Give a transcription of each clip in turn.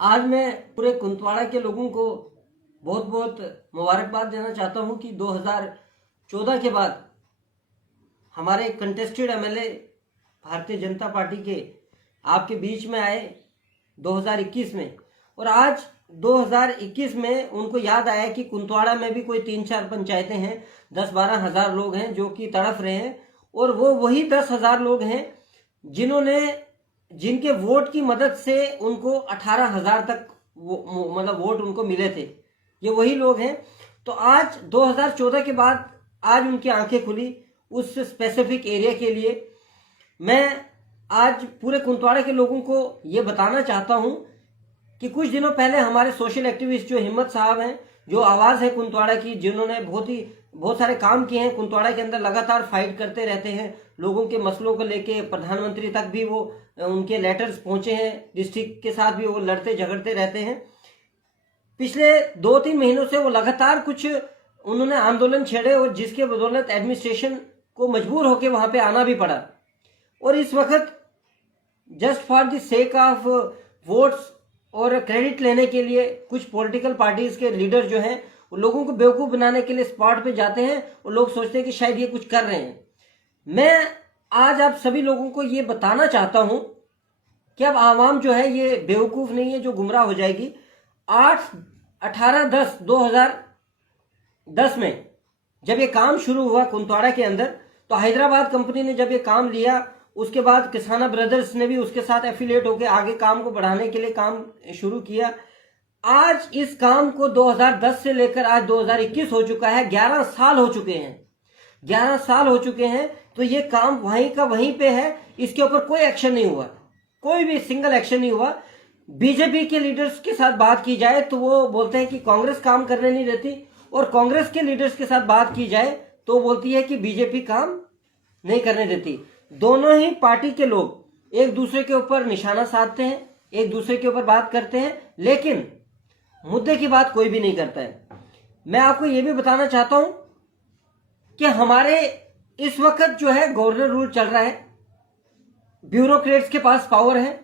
आज मैं पूरे कुंतवाड़ा के लोगों को बहुत बहुत मुबारकबाद देना चाहता हूं कि 2014 के बाद हमारे contested MLA Bharatiya Janata party के आपके बीच में आए 2021 में, और आज 2021 में उनको याद आया कि कुंतवाड़ा में भी कोई 3-4 पंचायतें हैं, 10-12 हजार लोग हैं जो कि तड़फ रहे हैं, और वो वही 10,000 लोग हैं जिनके वोट की मदद से उनको 18,000 तक मतलब वोट उनको मिले थे। ये वही लोग हैं। तो आज 2014 के बाद आज उनकी आंखें खुली उस स्पेसिफिक एरिया के लिए। मैं आज पूरे कुंतवाड़ा के लोगों को ये बताना चाहता हूं कि कुछ दिनों पहले हमारे सोशल एक्टिविस्ट जो हिम्मत साहब हैं, जो आवाज है कुंतवाड़ा की, जिन्होंने बहुत सारे काम किए हैं कुंतवाड़ा के अंदर, लगातार फाइट करते रहते हैं लोगों के मसलों को लेके, प्रधानमंत्री तक भी वो उनके लेटर्स पहुंचे हैं, डिस्ट्रिक्ट के साथ भी वो लड़ते झगड़ते रहते हैं। पिछले 2-3 महीनों से वो लगातार कुछ उन्होंने आंदोलन छेड़े और जिसके बदौलत एडमिनिस्ट्रेशन को मजबूर होकर वहां पे आना भी पड़ा। और इस वक्त just for the sake of votes और क्रेडिट लेने के लिए कुछ पॉलिटिकल पार्टीज के लीडर जो हैं वो लोगों को बेवकूफ बनाने के लिए स्पॉट पे जाते हैं और लोग सोचते हैं कि शायद ये कुछ कर रहे हैं। मैं आज आप सभी लोगों को ये बताना चाहता हूं कि अब आवाम जो है ये बेवकूफ नहीं है जो गुमराह हो जाएगी। 18/10/2010 में जब ये काम शुरू हुआ कुंतवाड़ा के अंदर, तो हैदराबाद कंपनी ने जब ये काम लिया, उसके बाद किसाना ब्रदर्स ने भी उसके साथ एफिलिएट होकर आगे काम को बढ़ाने के लिए काम शुरू किया। आज इस काम को 2010 से लेकर आज 2021 हो चुका है, 11 साल हो चुके हैं। 11 साल हो चुके हैं तो ये काम वहीं का वहीं पे है। इसके ऊपर कोई एक्शन नहीं हुआ, कोई भी सिंगल एक्शन नहीं हुआ। बीजेपी के लीडर्स के साथ बात की जाए तो वो बोलते हैं कि कांग्रेस काम करने नहीं देती, और कांग्रेस के लीडर्स के साथ बात की जाए तो बोलती है कि बीजेपी काम नहीं करने देती। दोनों ही पार्टी के लोग एक दूसरे के ऊपर निशाना साधते हैं, एक दूसरे के ऊपर बात करते हैं, लेकिन मुद्दे की बात कोई भी नहीं करता है। मैं आपको यह भी बताना चाहता हूं कि हमारे इस वक्त जो है गवर्नर रूल चल रहा है, ब्यूरोक्रेट्स के पास पावर है।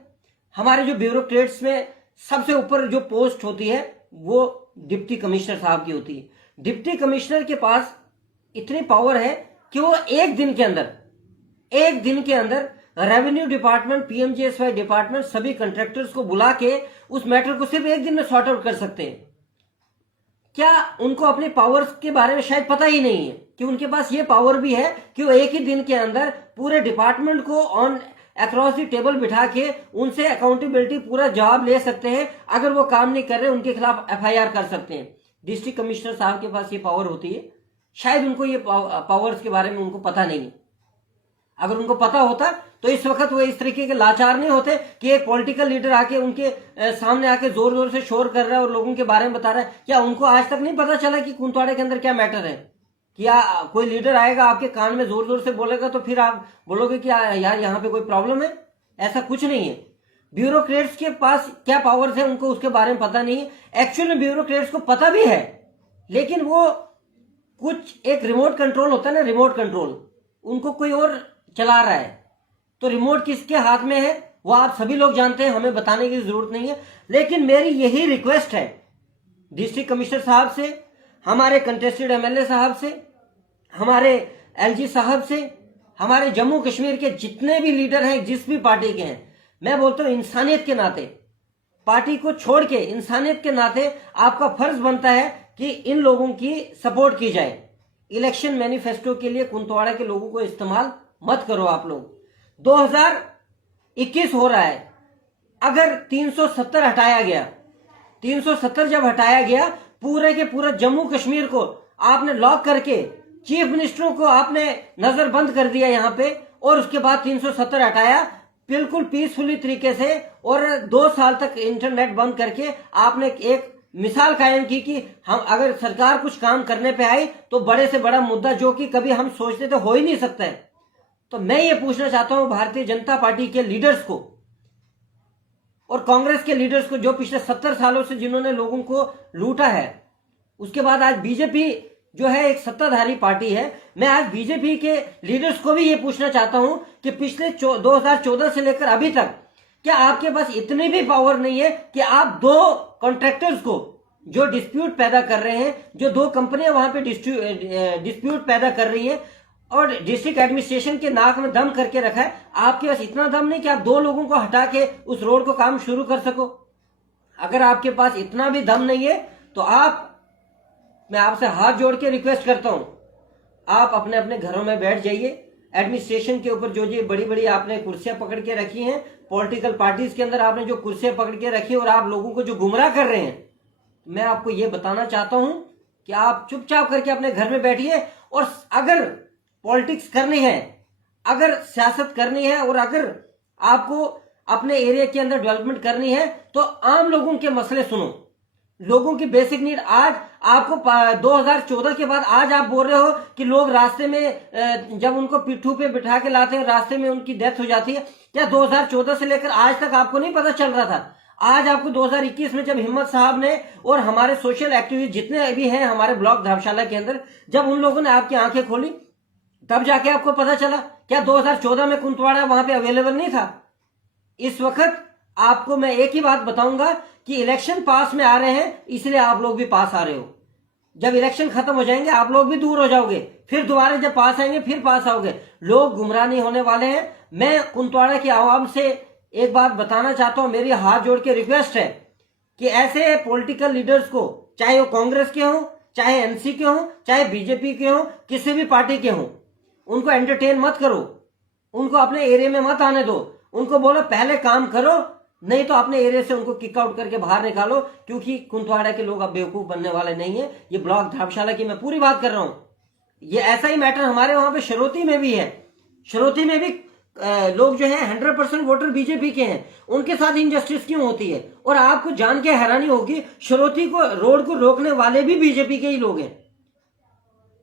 हमारे जो ब्यूरोक्रेट्स में सबसे ऊपर जो पोस्ट होती है वो डिप्टी कमिश्नर साहब की होती है। डिप्टी कमिश्नर के पास इतनी पावर है कि वो एक दिन के अंदर रेवेन्यू डिपार्टमेंट, पीएमजीएसवाई डिपार्टमेंट, सभी कंट्रैक्टर्स को बुला के उस मैटर को सिर्फ एक दिन में सॉर्ट आउट कर सकते हैं। क्या उनको अपने पावर्स के बारे में शायद पता ही नहीं है कि उनके पास ये पावर भी है कि वो एक ही दिन के अंदर पूरे डिपार्टमेंट को ऑन अक्रॉस द टेबल बिठा के उनसे अकाउंटेबिलिटी पूरा जवाब ले सकते हैं। अगर वो काम नहीं कर रहे उनके खिलाफ एफआईआर कर सकते हैं। डिस्ट्रिक्ट कमिश्नर साहब के पास ये पावर होती है। शायद उनको ये पावर्स के बारे में उनको पता नहीं है। अगर उनको पता होता तो इस वक्त वो इस तरीके के लाचार नहीं होते कि एक पॉलिटिकल लीडर आके उनके सामने आके जोर जोर से शोर कर रहा है और लोगों के बारे में बता रहा है। क्या उनको आज तक नहीं पता चला कि कुंतवाड़ा के अंदर क्या मैटर है? क्या कोई लीडर आएगा आपके कान में जोर जोर से बोलेगा तो फिर आप बोलोगे कि यार यहाँ पे कोई प्रॉब्लम है? ऐसा कुछ नहीं है। ब्यूरोक्रेट्स के पास क्या पावर्स है उनको उसके बारे में पता नहीं है। एक्चुअली ब्यूरोक्रेट्स को पता भी है, लेकिन वो कुछ एक रिमोट कंट्रोल होता है ना, रिमोट कंट्रोल, उनको कोई और चला रहा है। तो रिमोट किसके हाथ में है वो आप सभी लोग जानते हैं, हमें बताने की जरूरत नहीं है। लेकिन मेरी यही रिक्वेस्ट है डिस्ट्रिक्ट कमिश्नर साहब से, हमारे कंटेस्टेड एमएलए साहब से, हमारे एलजी साहब से, हमारे जम्मू कश्मीर के जितने भी लीडर हैं, जिस भी पार्टी के हैं, मैं बोलता हूं इंसानियत के नाते, पार्टी को छोड़ के इंसानियत के नाते आपका फर्ज बनता है कि इन लोगों की सपोर्ट की जाए। इलेक्शन मैनिफेस्टो के लिए कुंतवाड़ा के लोगों को इस्तेमाल मत करो आप लोग। 2021 हो रहा है, अगर 370 हटाया गया, 370 जब हटाया गया, पूरे के पूरा जम्मू कश्मीर को आपने लॉक करके चीफ मिनिस्टरों को आपने नजर बंद कर दिया यहाँ पे, और उसके बाद 370 हटाया बिल्कुल पीसफुली तरीके से, और 2 साल तक इंटरनेट बंद करके आपने एक मिसाल कायम की कि हम अगर सरकार कुछ काम करने पे आई तो बड़े से बड़ा मुद्दा जो कि कभी हम सोचते थे हो ही नहीं सकता है। तो मैं ये पूछना चाहता हूं भारतीय जनता पार्टी के लीडर्स को और कांग्रेस के लीडर्स को, जो पिछले 70 सालों से जिन्होंने लोगों को लूटा है, उसके बाद आज बीजेपी जो है एक सत्ताधारी पार्टी है। मैं आज बीजेपी के लीडर्स को भी ये पूछना चाहता हूं कि पिछले 2014 से लेकर अभी तक क्या आपके पास इतनी भी पावर नहीं है कि आप दो कॉन्ट्रैक्टर्स को जो डिस्प्यूट पैदा कर रहे हैं, जो दो कंपनियां वहां पे डिस्प्यूट पैदा कर रही हैं और डिस्ट्रिक्ट एडमिनिस्ट्रेशन के नाक में दम करके रखा है, आपके पास इतना दम नहीं कि आप दो लोगों को हटा के उस रोड को काम शुरू कर सको? अगर आपके पास इतना भी दम नहीं है तो मैं आपसे हाथ जोड़ के रिक्वेस्ट करता हूं, आप अपने अपने घरों में बैठ जाइए। एडमिनिस्ट्रेशन के ऊपर जो बड़ी बड़ी आपने कुर्सियां पकड़ के रखी हैं, पॉलिटिकल पार्टीज के अंदर आपने जो कुर्सियां पकड़ के रखी और आप लोगों को जो गुमराह कर रहे हैं, मैं आपको यह बताना चाहता हूं कि आप चुपचाप करके अपने घर में बैठिए। और अगर पॉलिटिक्स करनी है, अगर सियासत करनी है और अगर आपको अपने एरिया के अंदर डेवलपमेंट करनी है तो आम लोगों के मसले सुनो, लोगों की बेसिक नीड। आज आपको 2014 के बाद आज आप बोल रहे हो कि लोग रास्ते में जब उनको पिट्ठू पे बिठा के लाते हैं, रास्ते में उनकी डेथ हो जाती है। क्या 2014 से लेकर आज तक आपको नहीं पता चल रहा था? आज आपको 2021 में जब हिम्मत साहब ने और हमारे सोशल एक्टिविस्ट जितने भी हैं हमारे ब्लॉक धर्मशाला के अंदर, जब उन लोगों ने आपकी आंखें खोली तब जाके आपको पता चला? क्या 2014 में कुंतवाड़ा वहां पे अवेलेबल नहीं था? इस वक्त आपको मैं एक ही बात बताऊंगा कि इलेक्शन पास में आ रहे हैं, इसलिए आप लोग भी पास आ रहे हो। जब इलेक्शन खत्म हो जाएंगे आप लोग भी दूर हो जाओगे, फिर दोबारा जब पास आएंगे फिर पास आओगे। लोग गुमराह नहीं होने वाले हैं। मैं कुंतवाड़ा की आवाम से एक बात बताना चाहता हूं, मेरी हाथ जोड़ के रिक्वेस्ट है कि ऐसे पॉलिटिकल लीडर्स को, चाहे वो कांग्रेस के हों, चाहे एनसी के हों, चाहे बीजेपी के हों, किसी भी पार्टी के हों, उनको एंटरटेन मत करो, उनको अपने एरिया में मत आने दो। उनको बोलो पहले काम करो, नहीं तो अपने एरिया से उनको किक आउट करके बाहर निकालो, क्योंकि कुंतवाड़ा के लोग अब बेवकूफ बनने वाले नहीं है। ये ब्लॉक धर्मशाला की मैं पूरी बात कर रहा हूं। ये ऐसा ही मैटर हमारे वहां पे शरोती में भी है। शरोती में भी लोग जो है 100% वोटर बीजेपी के हैं, उनके साथ इनजस्टिस क्यों होती है? और आपको जान के हैरानी होगी, शरोती को रोड को रोकने वाले भी बीजेपी के ही लोग हैं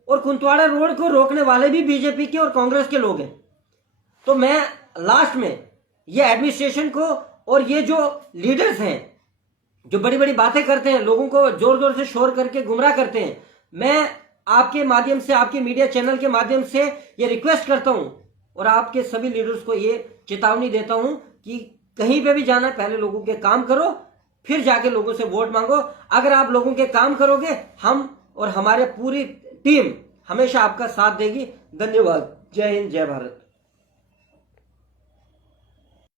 और कुंतवाड़ा रोड को रोकने वाले भी बीजेपी के और कांग्रेस के लोग हैं। तो मैं लास्ट में ये एडमिनिस्ट्रेशन को और ये जो लीडर्स हैं जो बड़ी बड़ी बातें करते हैं, लोगों को जोर जोर से शोर करके गुमराह करते हैं, मैं आपके माध्यम से, आपके मीडिया चैनल के माध्यम से ये रिक्वेस्ट करता हूं और आपके सभी लीडर्स को ये चेतावनी देता हूं कि कहीं पे भी जाना, पहले लोगों के काम करो, फिर जाके लोगों से वोट मांगो। अगर आप लोगों के काम करोगे, हम और हमारे पूरी टीम हमेशा आपका साथ देगी। धन्यवाद। जय हिंद, जय भारत।